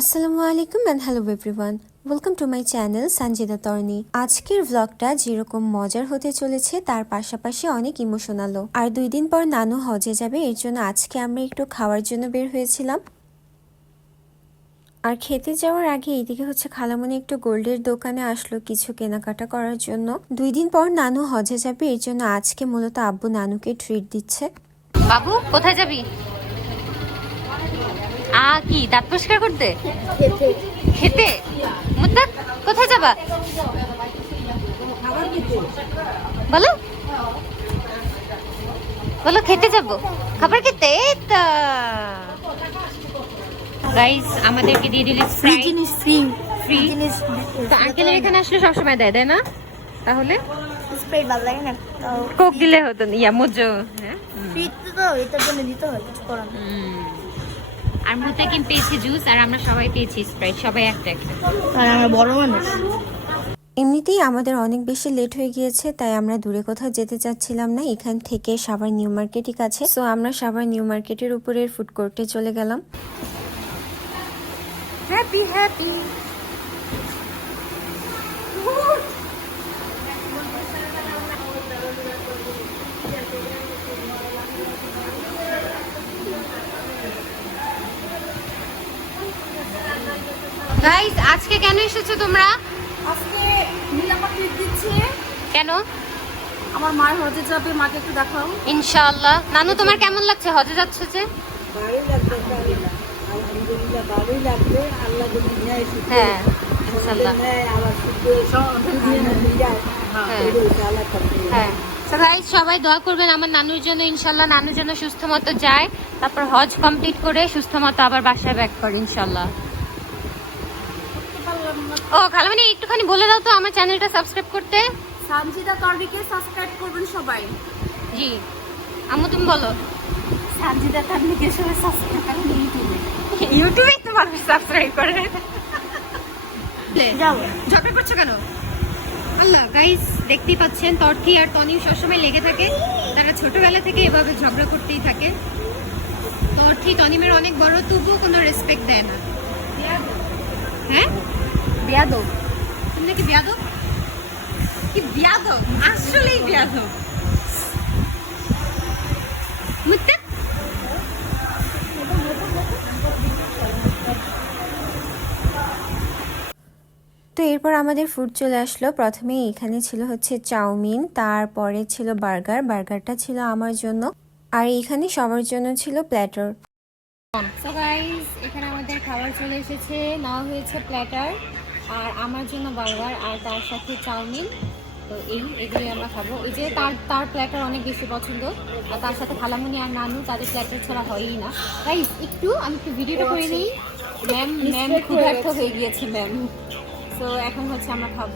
আসসালামু আলাইকুম and hello everyone welcome to my channel Sanjida Tarni আজকের ভ্লগটা যেরকম মজার হতে চলেছে, তার পাশাপাশি অনেক ইমোশনালও আর দুই দিন পর নানু হজে যাবে, এর জন্য আজকে আমরা একটু খাওয়ার জন্য বের হয়েছিলাম। আর খেতে যাওয়ার আগে এইদিকে হচ্ছে খালামণি একটু গোল্ডের দোকানে আসলো কিছু কেনাকাটা করার জন্য। দুই দিন পর নানু হজে যাবে, এর জন্য আজকে মূলত আব্বু নানুকে ট্রিট দিচ্ছে। বাবু, কোথায় যাবি? আ কি দাঁত পরিষ্কার করতে? খেতে? মুদ্দা কোথায় যাবা? বলো। বলো খেতে যাব। খাবার খেতে? গাইস আমাদেরকে দিয়ে দিলে ফ্রি জিনিস ফ্রি ফ্রি জিনিস তো আঙ্কেলের এখানে আসলে সবসময় দেয় দেয় না? তাহলে? স্প্রে ভালো লাগে না কোক দিলে হতো ইয়া মোজো হ্যাঁ? ফ্রি তো এটার জন্য দিতে হয় কিছু করার। আর মুতাকিম পেয়েছে জুস আর আমরা সবাই পেয়েছি স্প্রাইট সবাই একটা একটা। আর আমরা বড় মানুষ। এমনিতেই আমাদের অনেক বেশি লেট হয়ে গিয়েছে তাই আমরা দূরে কোথাও যেতে চাচ্ছিলাম না। এখান থেকে সাভার নিউ মার্কেটই কাছে। সো আমরা সাভার নিউ মার্কেটের উপরের ফুড কোর্টে চলে গেলাম। হ্যাপি হ্যাপি গাইস আজকে কেন এসেছ তোমরা? আজকে নীলামা ট্রিট দিচ্ছে। কেন? আমার মায়ের হজে যাবে মাকে একটু দেখাও। ইনশাআল্লাহ। নানু তোমার কেমন লাগছে? হজে যাচ্ছ যে? ভালোই লাগবে আলহামদুলিল্লাহ ভালোই লাগবে আল্লাহ যদি নেয় সুখে হ্যাঁ ইনশাআল্লাহ। আবার সব দিয়ে যায়। হ্যাঁ। এটাই হ্যাঁ। সবাই দোয়া করবেন আমার নানুর জন্য ইনশাল্লাহ নানুর জন্য সুস্থ মতো যায়। তারপর হজ কমপ্লিট করে সুস্থ মতো আবার বাসায় ব্যাক করে ইনশাল্লাহ ও খালামানি একটুখানি বলে দাও তো আমার চ্যানেলটা সাবস্ক্রাইব করতে। সানজিদা তর্বিকে সাবস্ক্রাইব করবেন সবাই। জি। আম্মু তুমি বলো। সানজিদা তর্বিকে সবাই সাবস্ক্রাইব করবেন ইউটিউবে ইউটিউবে। তো মানুষ সাবস্ক্রাইব করে। যাও। ঝগড়া করছ কেন? আল্লাহ গাইস দেখতেই পাচ্ছেন তর্থি আর তনি সবসময় লেগে থাকে। তারা ছোটবেলা থেকে এভাবে ঝগড়া করতেই থাকে। তর্থি টনিমের অনেক বড় তবুও কোনো রেসপেক্ট দেয় না। হ্যাঁ? বেয়াদব? তুমি নাকি বিয়াদব? কি বিয়াদব? আসলেই বিয়াদব। মুত্তা তো এরপর আমাদের ফুড চলে আসলো। প্রথমে এখানে ছিল হচ্ছে চাউমিন তারপরে ছিল বার্গার। বার্গারটা ছিল আমার জন্য। আর এখানে সবার জন্য ছিল প্ল্যাটার এখানে আমাদের খাবার চলে এসেছে। নেওয়া হয়েছে প্ল্যাটার আর আমার জন্য বার্গার আর তার সাথে চাউমিন। তো এই, এগুলোই আমরা খাব। ওই যে তার তার প্ল্যাটার অনেক বেশি পছন্দ। আর তার সাথে খালামুনি আর নানু, তাদের প্ল্যাটার ছাড়া হয়ই না। তাই একটু, আমি একটু ভিডিওটা করে নিই। ম্যাম ম্যাম ক্ষুধার্থ হয়ে গিয়েছে ম্যাম তো এখন হচ্ছে আমরা খাব।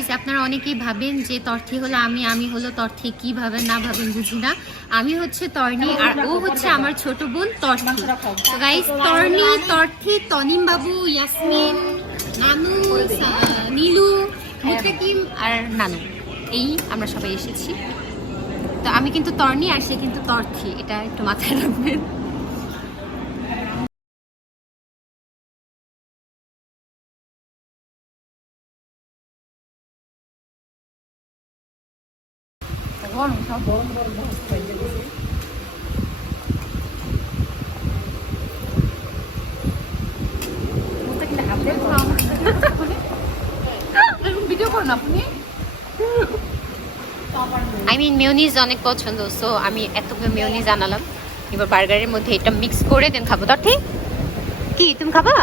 গাইজ আপনারা অনেকেই ভাবেন যে তর্থি হলো, আমি আমি হলো তর্থি কি ভাবেন, না ভাবেন বুঝি না। আমি হচ্ছে তর্নি আর ও হচ্ছে আমার ছোট বোন তর্থি গাইজ তর্নি তর্থি তনিম বাবু, ইয়াসমিন, নানু নীলু মুতাকিম আর নানু। এই আমরা সবাই এসেছি। তো আমি কিন্তু তর্নি আর সে কিন্তু তর্থি এটা একটু মাথায় রাখবেন। ভিডিও করুন আপনি। আই মিন মেয়নিজ অনেক পছন্দ সো আমি এতগুলো মেয়নিজ আনালাম। এবার বার্গারের মধ্যে এটা মিক্স করে দেন খাব। তর্থি কি, তুমি খাবা?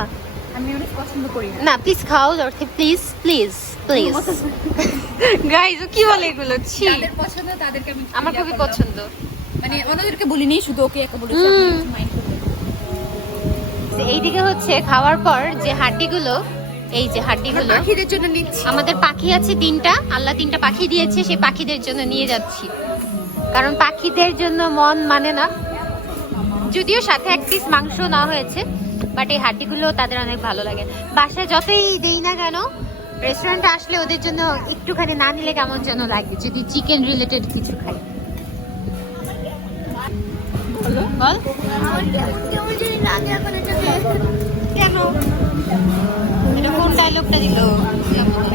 আমি অনেক পছন্দ করি না। প্লিজ খাও তর্থি প্লিজ প্লিজ প্লিজ গাইজ কি বলে এগুলো? ছি। যাদের পছন্দ তাদেরকে আমি আমার খুবই পছন্দ। মানে অন্যদেরকে বলিনি শুধু ওকে একা বলেছি হুম। মাইন্ড এইদিকে হচ্ছে খাওয়ার পর যে হাড্ডিগুলো এই যে হাড্ডিগুলো পাখিদের জন্য নিচ্ছি। আমাদের পাখি আছে তিনটা আল্লাহ তিনটা পাখি দিয়েছে সেই পাখিদের জন্য নিয়ে যাচ্ছি। কারণ পাখিদের জন্য মন মানে না। যদিও সাথে এক পিস মাংস না হয়েছে বাট এই হাড্ডিগুলো তাদের অনেক ভালো লাগে। বাসায় যতই দেই না কেন রেস্টুরেন্টে আসলে ওদের জন্য একটুখানি না নিলে কেমন যেন লাগে যদি চিকেন রিলেটেড কিছু খাই। বল কেন? এটা কোন ডায়লগটা দিল?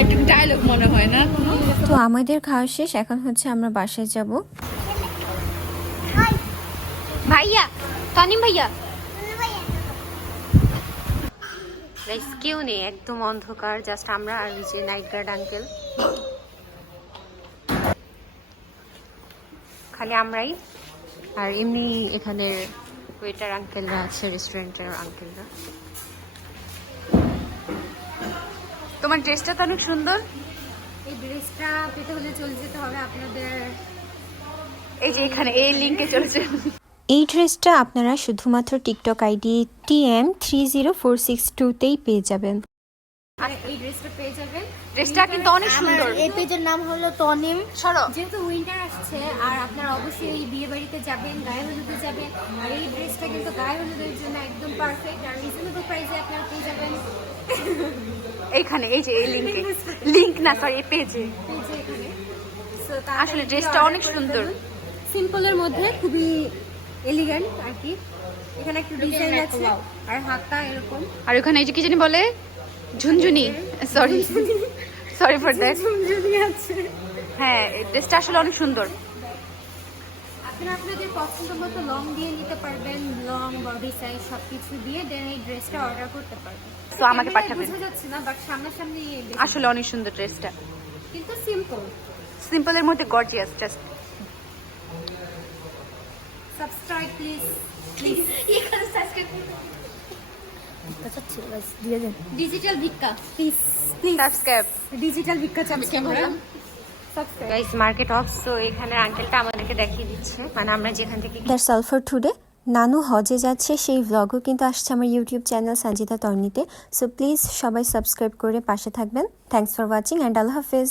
একটা ডায়লগ মনে হয় না তো আমাদের খাওয়া শেষ এখন হচ্ছে আমরা বাসায় যাব। ভাইয়া তনিম ভাইয়া গাইস কেউ নেই একদম অন্ধকার। জাস্ট আমরা আর যে নাইট গার্ড আঙ্কেল খালি আমরাই। আর এমনি এখানের ওয়েটার আঙ্কেলরা আছে রেস্টুরেন্টের আঙ্কেলরা তোমার ড্রেসটা তো অনেক সুন্দর। এই ড্রেসটা পেতে হলে চলে যেতে হবে আপনাদের। এই যে এখানে এই লিঙ্কে চলেছে এই ড্রেসটা আপনারা শুধুমাত্র TikTok ID T M three zero four six টুতেই পেয়ে যাবেন। আর এই ড্রেসটা পেয়ে যাবেন। ড্রেসটা কিন্তু অনেক সুন্দর। এই পেজের নাম হলো তনিম। সরো। যেহেতু উইন্টার আসছে আর আপনারা অবশ্যই এই বিয়ে বাড়িতে যাবেন গায়ে হলুদে যাবেন আর এই ড্রেসটা কিন্তু গায়ে হলুদের জন্য একদম পারফেক্ট আর রিজনেবল প্রাইসে আপনারা পেয়ে যাবেন। এইখানে এই যে এই না সরি এই পেজে এখানে। আসলে ড্রেসটা অনেক সুন্দর। সিম্পলের মধ্যে খুবই এলিগেন্ট আর কি। এখানে একটু ডিজাইন আছে আর হাতটা এরকম। আর ওখানে এই যে কি জানি বলে? ঝুনঝুনি। সরি সরি ফর দ্যাট ঝুমঝুনি আছে। হ্যাঁ এই ড্রেসটা আসলে অনেক সুন্দর। আপনারা আপনাদের পছন্দ মতো লং দিয়ে নিতে পারবেন লং বডি সাইজ সবকিছু দিয়ে দেন এই ড্রেসটা অর্ডার করতে পারবেন। তো আমাকে ক্যামেরায় পাঠাবেন। বোঝা যাচ্ছে না বাট সামনাসামনি আসলে অনেক সুন্দর ড্রেসটা কিন্তু সিম্পল সিম্পলের মধ্যে gorgeous just subscribe please please দিয়ে দেন। ডিজিটাল ভিক্ষা প্লিজ প্লিজ সাবস্ক্রাইব ডিজিটাল ভিক্ষা চাবি camera guys market off so এখানে আঙ্কেলটা আমাদেরকে দেখিয়ে দিচ্ছে। মানে আমরা যেখান থেকে দ্যাটস অল ফর টুডে নানু হজে যাচ্ছে সেই ভ্লগও কিন্তু আসছে আমার ইউটিউব চ্যানেল সঞ্জিতা তর্নিতে। সো প্লিজ সবাই সাবস্ক্রাইব করে পাশে থাকবেন। থ্যাংকস ফর ওয়াচিং অ্যান্ড আল্লাহ হাফেজ।